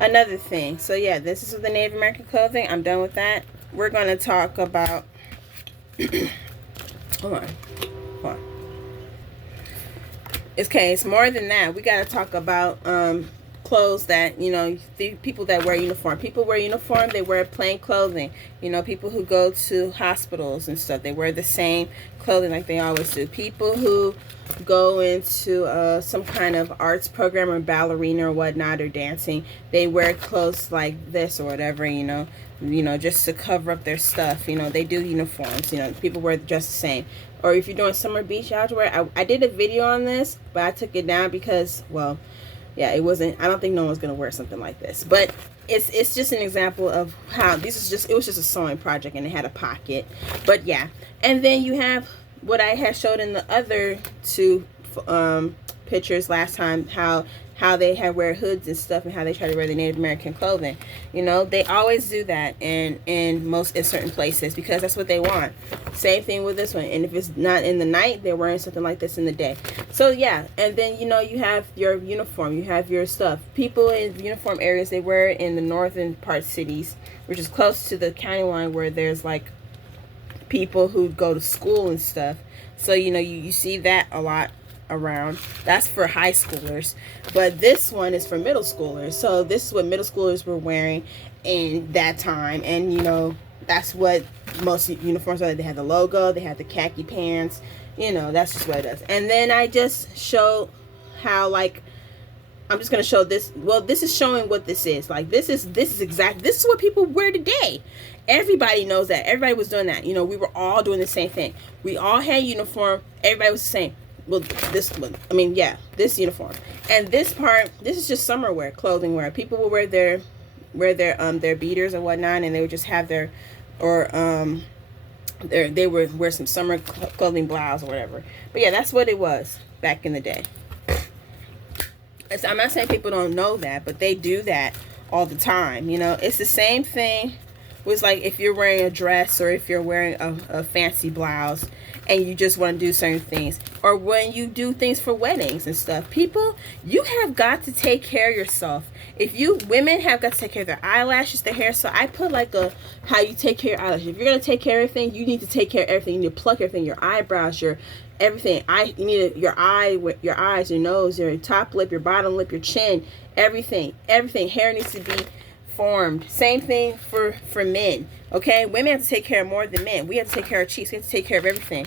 Another thing. So yeah, this is the Native American clothing. I'm done with that. We're gonna talk about. Hold on. Hold on. Okay, it's more than that. We got to talk about clothes that, the people that wear uniform. People wear uniform, they wear plain clothing. People who go to hospitals and stuff, they wear the same clothing like they always do. People who go into some kind of arts program or ballerina or whatnot or dancing, they wear clothes like this or whatever, just to cover up their stuff. They do uniforms. People wear just the same. Or if you're doing summer beach outwear, I did a video on this, but I took it down because, well, yeah, it wasn't. I don't think no one's gonna wear something like this. But it's just an example of how it was just a sewing project and it had a pocket. But yeah, and then you have what I had showed in the other two pictures last time, how they had wear hoods and stuff and how they try to wear the Native American clothing. They always do that in certain places because that's what they want. Same thing with this one. And if it's not in the night, they're wearing something like this in the day. So yeah, and then you have your uniform, you have your stuff. People in uniform areas, they wear it in the northern part cities, which is close to the county line where there's like people who go to school and stuff. So you see that a lot around. That's for high schoolers, but this one is for middle schoolers. So this is what middle schoolers were wearing in that time, and that's what most uniforms are. They had the logo, they had the khaki pants. That's just what it is. And then I just show how, like, I'm just gonna show this. Well, this is showing what this is. Like, this is what people wear today. Everybody knows that. Everybody was doing that. We were all doing the same thing. We all had uniform. Everybody was the same. Well, this uniform. And this part, this is just summer wear, clothing wear. People will wear their beaters or whatnot, and they would just have they would wear some summer clothing blouse or whatever. But yeah, that's what it was back in the day. I'm not saying people don't know that, but they do that all the time. It's the same thing with, like, if you're wearing a dress or if you're wearing a fancy blouse and you just want to do certain things, or when you do things for weddings and stuff. People, you have got to take care of yourself. Women have got to take care of their eyelashes, their hair. So I put like how you take care of your eyelashes. If you're going to take care of everything, you need to take care of everything. You need to pluck everything, your eyebrows, your everything. You need your eyes, your nose, your top lip, your bottom lip, your chin, everything. Hair needs to be formed. Same thing for men. Okay, women have to take care of more than men. We have to take care of cheeks. We have to take care of everything.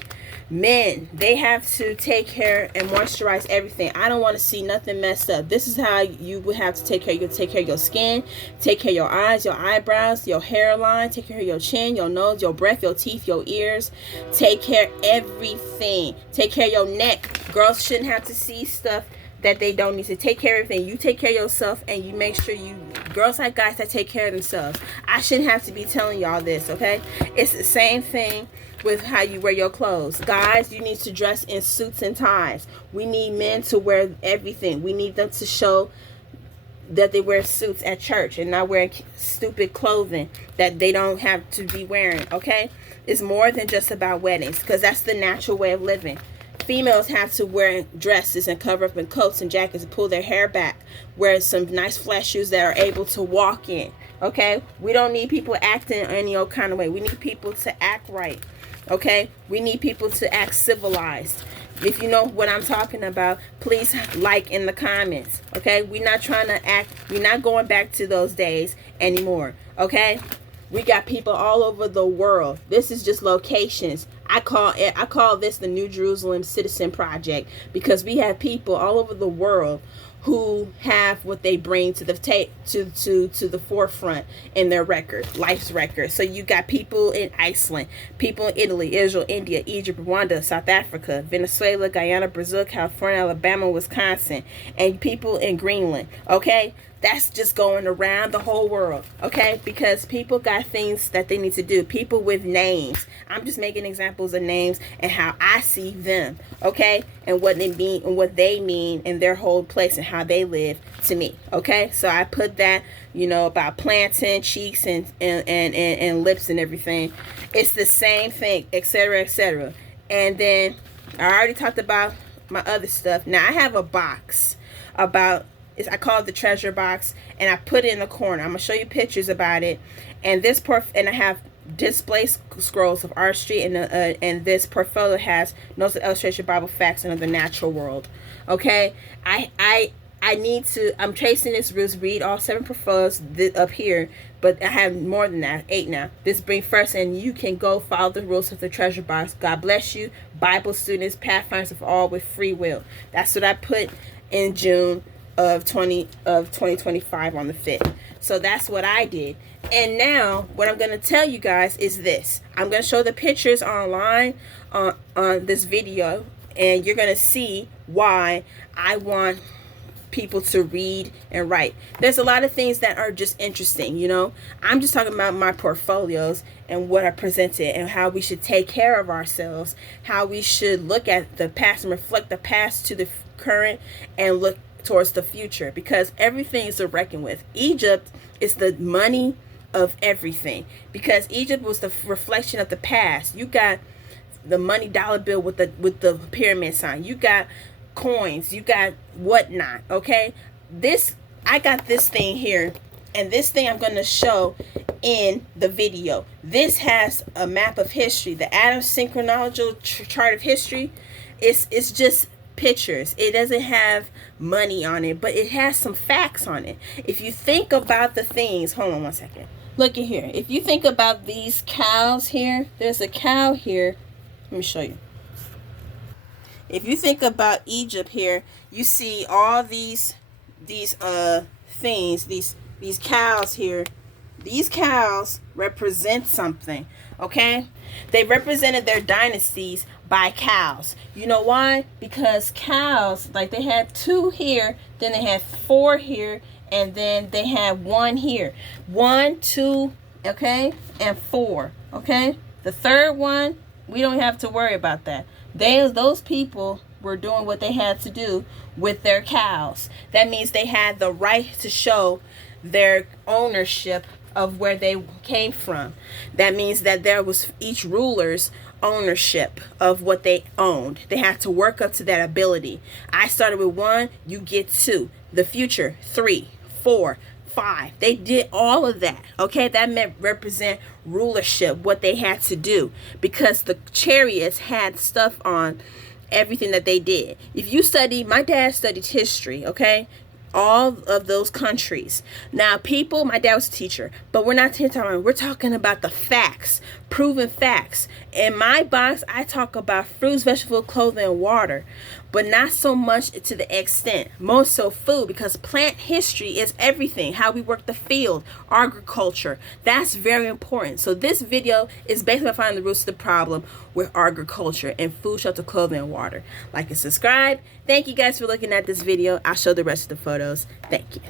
Men, they have to take care and moisturize everything. I don't want to see nothing messed up. This is how you would have to take care. You take care of your skin, take care of your eyes, your eyebrows, your hairline, take care of your chin, your nose, your breath, your teeth, your ears. Take care of everything. Take care of your neck. Girls shouldn't have to see stuff that they don't need to. Take care of everything. You take care of yourself, and you make sure girls like guys that take care of themselves. I shouldn't have to be telling y'all this, okay? It's the same thing with how you wear your clothes. Guys, you need to dress in suits and ties. We need men to wear everything. We need them to show that they wear suits at church and not wearing stupid clothing that they don't have to be wearing, okay? It's more than just about weddings, because that's the natural way of living. Females have to wear dresses and cover up in coats and jackets and pull their hair back, wear some nice flat shoes that are able to walk in, okay? We don't need people acting any old kind of way. We need people to act right, okay? We need people to act civilized. If you know what I'm talking about, please like in the comments, okay? We're not going back to those days anymore, okay? We got people all over the world. This is just locations. I call this the New Jerusalem Citizen Project, because we have people all over the world who have what they bring to the to the forefront in their life's record. So you got people in Iceland, people in Italy, Israel, India, Egypt, Rwanda, South Africa, Venezuela, Guyana, Brazil, California, Alabama, Wisconsin, and people in Greenland. Okay, that's just going around the whole world, okay? Because people got things that they need to do. People with names. I'm just making examples of names and how I see them, okay? And what they mean in their whole place and how they live to me, okay? So I put that, about planting cheeks and lips and everything. It's the same thing, etc., etc. And then I already talked about my other stuff. Now I have a box about I call it the treasure box, and I put it in the corner. I'm gonna show you pictures about it, and and I have display scrolls of Art Street, and this portfolio has Notes of Illustration, Bible Facts, and of the Natural World. Okay, I need to, I'm tracing this rules, read all 7 portfolios up here, but I have more than that, 8 now. This bring first, and you can go follow the rules of the treasure box. God bless you, Bible students, pathfinders of all with free will. That's what I put in June of 2025 on the 5th. So that's what I did. And now what I'm going to tell you guys is this. I'm going to show the pictures online on this video, and you're going to see why I want people to read and write. There's a lot of things that are just interesting, you know. I'm just talking about my portfolios and what I presented, and how we should take care of ourselves, how we should look at the past and reflect the past to the current and look towards the future, because everything is to reckon with. Egypt is the money of everything, because Egypt was the reflection of the past. You got the money dollar bill with the pyramid sign. You got coins, you got whatnot. Okay, I got this thing here, and this thing I'm going to show in the video. This has a map of history, the Adams Synchronological Chart of History. It's just pictures. It doesn't have money on it, but it has some facts on it. If you think about the things, hold on one second. Look at here. If you think about these cows here, there's a cow here. Let me show you. If you think about Egypt here, you see all these things, these cows here. These cows represent something, okay? They represented their dynasties by cows. You know why? Because cows, like they had 2 here, then they had 4 here, and then they had 1 here. 1, 2, okay, and 4, okay? The third one, we don't have to worry about that. Those people were doing what they had to do with their cows. That means they had the right to show their ownership of where they came from. That means that there was each ruler's ownership of what they owned. They had to work up to that ability. I started with 1, you get 2. The future, 3, 4, 5. They did all of that. Okay, that meant represent rulership, what they had to do, because the chariots had stuff on everything that they did. If you study, my dad studied history, okay, all of those countries. Now, people, my dad was a teacher, but we're not talking, we're talking about the facts, proven facts. In my box, I talk about fruits, vegetables, clothing, and water, but not so much to the extent, most so food, because plant history is everything, how we work the field, agriculture. That's very important. So this video is basically about finding the roots of the problem with agriculture and food, shelter, clothing, and water. Like and subscribe. Thank you guys for looking at this video. I'll show the rest of the photos. Thank you.